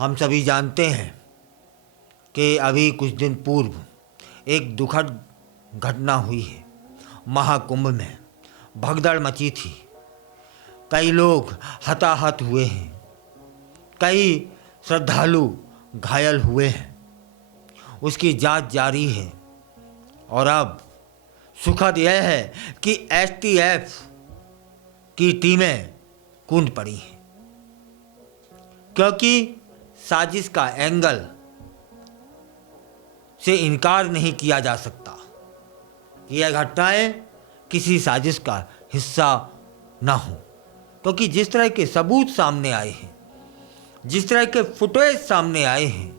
हम सभी जानते हैं कि अभी कुछ दिन पूर्व एक दुखद घटना हुई है। महाकुंभ में भगदड़ मची थी, कई लोग हताहत हुए हैं, कई श्रद्धालु घायल हुए हैं। उसकी जांच जारी है और अब सुखद यह है कि एसटीएफ की टीमें कूद पड़ी हैं, क्योंकि साजिश का एंगल से इनकार नहीं किया जा सकता कि यह घटनाएं किसी साजिश का हिस्सा ना हो, क्योंकि जिस तरह के सबूत सामने आए हैं, जिस तरह के फुटेज सामने आए हैं,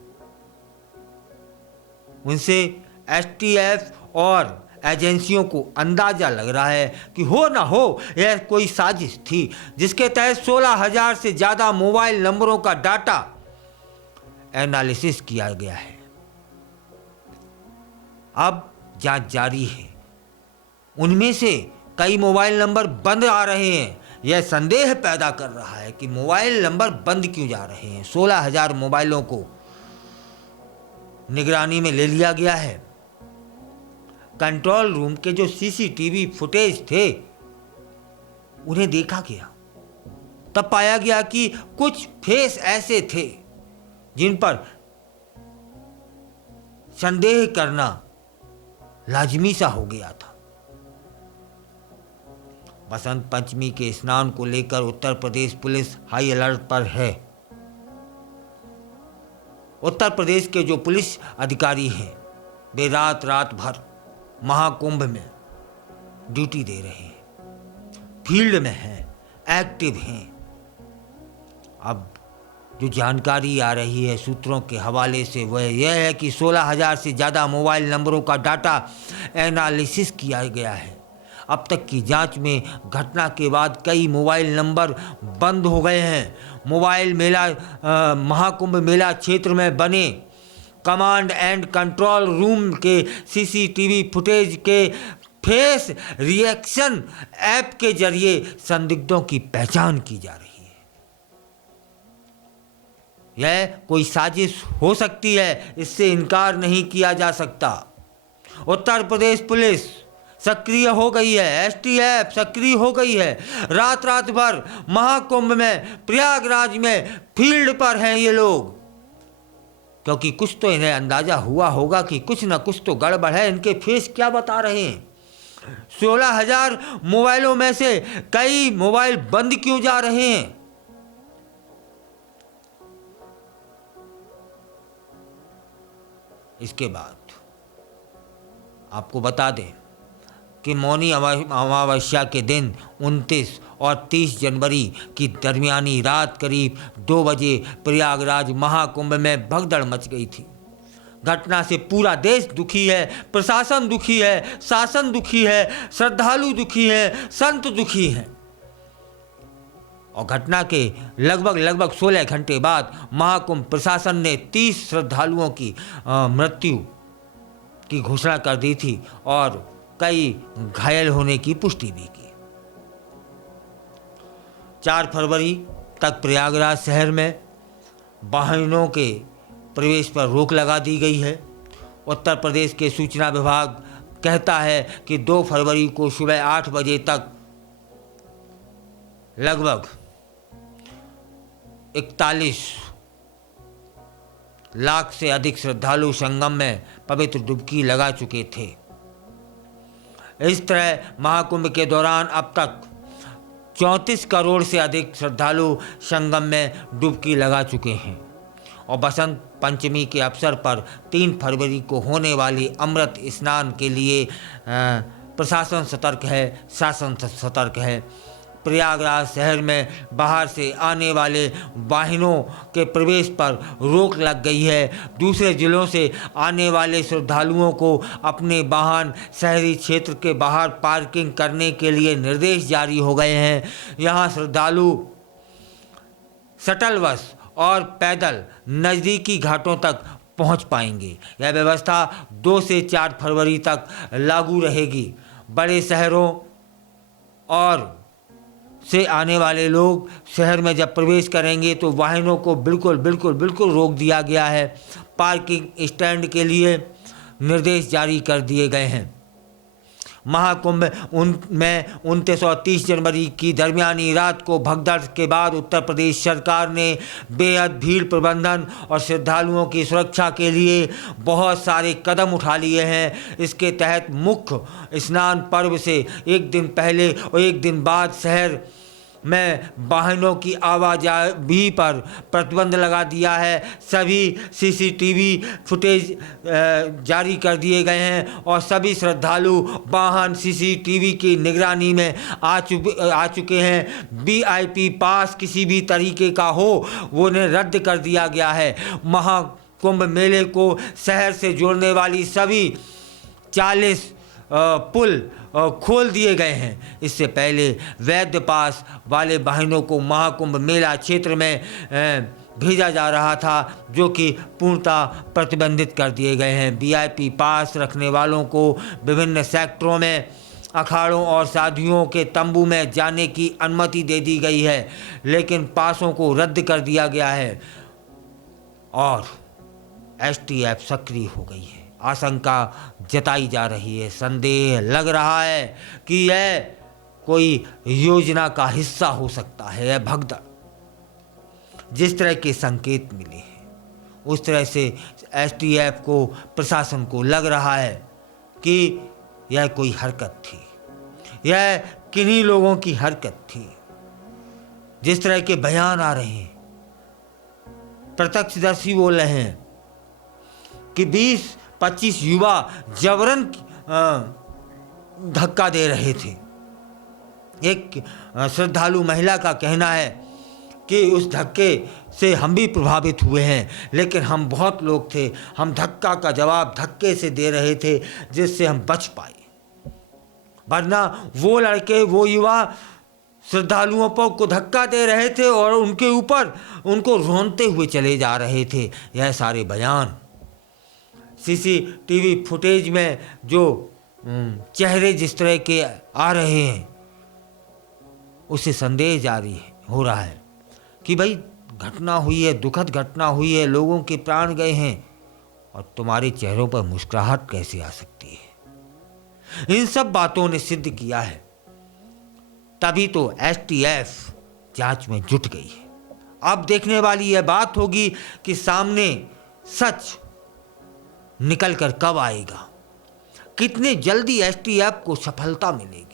उनसे एसटीएफ और एजेंसियों को अंदाजा लग रहा है कि हो ना हो यह कोई साजिश थी जिसके तहत 16,000 से ज़्यादा मोबाइल नंबरों का डाटा एनालिसिस किया गया है। अब जांच जारी है। उनमें से कई मोबाइल नंबर बंद आ रहे हैं। यह संदेह पैदा कर रहा है कि मोबाइल नंबर बंद क्यों जा रहे हैं। 16,000 मोबाइलों को निगरानी में ले लिया गया है। कंट्रोल रूम के जो सीसीटीवी फुटेज थे उन्हें देखा गया, तब पाया गया कि कुछ फेस ऐसे थे जिन पर संदेह करना लाजमी सा हो गया था। बसंत पंचमी के स्नान को लेकर Uttar Pradesh police high alert पर है। उत्तर प्रदेश के जो पुलिस अधिकारी हैं वे रात भर महाकुंभ में ड्यूटी दे रहे हैं, फील्ड में हैं, एक्टिव हैं। अब जो जानकारी आ रही है सूत्रों के हवाले से वह यह है कि 16,000 से ज़्यादा मोबाइल नंबरों का डाटा एनालिसिस किया गया है। अब तक की जांच में घटना के बाद कई मोबाइल नंबर बंद हो गए हैं। मोबाइल मेला महाकुंभ मेला क्षेत्र में बने कमांड एंड कंट्रोल रूम के सीसीटीवी फुटेज के फेस रिएक्शन ऐप के जरिए संदिग्धों की पहचान की जा रही है। यह कोई साजिश हो सकती है, इससे इनकार नहीं किया जा सकता। उत्तर प्रदेश पुलिस सक्रिय हो गई है, एसटीएफ सक्रिय हो गई है। रात भर महाकुंभ में प्रयागराज में फील्ड पर हैं ये लोग, क्योंकि कुछ तो इन्हें अंदाजा हुआ होगा कि कुछ ना कुछ तो गड़बड़ है। इनके फेस क्या बता रहे हैं। 16,000 मोबाइलों में से कई मोबाइल बंद क्यों जा रहे हैं। इसके बाद आपको बता दें कि मौनी अमावस्या के दिन 29 और 30 जनवरी की दरमियानी रात करीब 2 बजे प्रयागराज महाकुंभ में भगदड़ मच गई थी। घटना से पूरा देश दुखी है, प्रशासन दुखी है, शासन दुखी है, श्रद्धालु दुखी हैं, संत दुखी हैं। और घटना के लगभग 16 घंटे बाद महाकुंभ प्रशासन ने 30 श्रद्धालुओं की मृत्यु की घोषणा कर दी थी और कई घायल होने की पुष्टि भी की। 4 फरवरी तक प्रयागराज शहर में वाहनों के प्रवेश पर रोक लगा दी गई है। उत्तर प्रदेश के सूचना विभाग कहता है कि 2 फरवरी को सुबह 8 बजे तक लगभग 41 लाख से अधिक श्रद्धालु संगम में पवित्र डुबकी लगा चुके थे। इस तरह महाकुंभ के दौरान अब तक 34 करोड़ से अधिक श्रद्धालु संगम में डुबकी लगा चुके हैं। और बसंत पंचमी के अवसर पर 3 फरवरी को होने वाली अमृत स्नान के लिए प्रशासन सतर्क है, शासन सतर्क है। प्रयागराज शहर में बाहर से आने वाले वाहनों के प्रवेश पर रोक लग गई है। दूसरे जिलों से आने वाले श्रद्धालुओं को अपने वाहन शहरी क्षेत्र के बाहर पार्किंग करने के लिए निर्देश जारी हो गए हैं। यहाँ श्रद्धालु शटल बस और पैदल नज़दीकी घाटों तक पहुँच पाएंगे। यह व्यवस्था 2 से 4 फरवरी तक लागू रहेगी। बड़े शहरों और से आने वाले लोग शहर में जब प्रवेश करेंगे तो वाहनों को बिल्कुल बिल्कुल बिल्कुल रोक दिया गया है। पार्किंग स्टैंड के लिए निर्देश जारी कर दिए गए हैं। महाकुंभ में 29 और 30 जनवरी की दरमियानी रात को भगदड़ के बाद उत्तर प्रदेश सरकार ने बेहद भीड़ प्रबंधन और श्रद्धालुओं की सुरक्षा के लिए बहुत सारे कदम उठा लिए हैं। इसके तहत मुख्य स्नान पर्व से एक दिन पहले और एक दिन बाद शहर में वाहनों की आवाजाही पर प्रतिबंध लगा दिया है। सभी सीसीटीवी फुटेज जारी कर दिए गए हैं और सभी श्रद्धालु वाहन सीसीटीवी की निगरानी में आ चुके हैं। वीआईपी पास किसी भी तरीके का हो वो ने रद्द कर दिया गया है। महाकुंभ मेले को शहर से जोड़ने वाली सभी 40 पुल खोल दिए गए हैं। इससे पहले वैध पास वाले वाहनों को महाकुंभ मेला क्षेत्र में भेजा जा रहा था, जो कि पूर्णतः प्रतिबंधित कर दिए गए हैं। वीआईपी पास रखने वालों को विभिन्न सेक्टरों में अखाड़ों और साधुओं के तंबू में जाने की अनुमति दे दी गई है, लेकिन पासों को रद्द कर दिया गया है और एसटीएफ सक्रिय हो गई है। आशंका जताई जा रही है, संदेह लग रहा है कि यह कोई योजना का हिस्सा हो सकता है। यह भगदड़ जिस तरह के संकेत मिले हैं उस तरह से एसटीएफ को, प्रशासन को लग रहा है कि यह कोई हरकत थी, यह किन्हीं लोगों की हरकत थी। जिस तरह के बयान आ रहे हैं, प्रत्यक्षदर्शी बोल रहे हैं कि 20-25 युवा जबरन धक्का दे रहे थे। एक श्रद्धालु महिला का कहना है कि उस धक्के से हम भी प्रभावित हुए हैं, लेकिन हम बहुत लोग थे, हम धक्का का जवाब धक्के से दे रहे थे जिससे हम बच पाए, वरना वो लड़के, वो युवा श्रद्धालुओं पर को धक्का दे रहे थे और उनके ऊपर उनको रोनते हुए चले जा रहे थे। यह सारे बयान सीसीटीवी फुटेज में जो चेहरे जिस तरह के आ रहे हैं उससे संदेह जारी हो रहा है कि भाई घटना हुई है, दुखद घटना हुई है, लोगों के प्राण गए हैं और तुम्हारे चेहरों पर मुस्कुराहट कैसे आ सकती है। इन सब बातों ने सिद्ध किया है, तभी तो एसटीएफ जांच में जुट गई है। अब देखने वाली यह बात होगी कि सामने सच निकल कर कब आएगा, कितने जल्दी एसटीएफ को सफलता मिलेगी,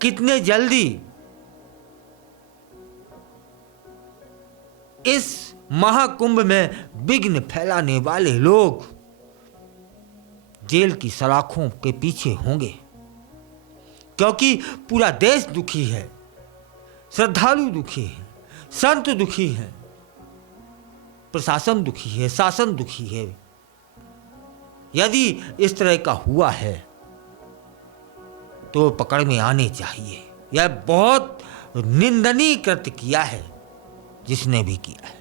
कितने जल्दी इस महाकुंभ में विघ्न फैलाने वाले लोग जेल की सलाखों के पीछे होंगे। क्योंकि पूरा देश दुखी है, श्रद्धालु दुखी है, संत दुखी हैं, प्रशासन दुखी है, शासन दुखी है। यदि इस तरह का हुआ है तो पकड़ में आने चाहिए। यह बहुत निंदनीय कृत्य किया है जिसने भी किया है।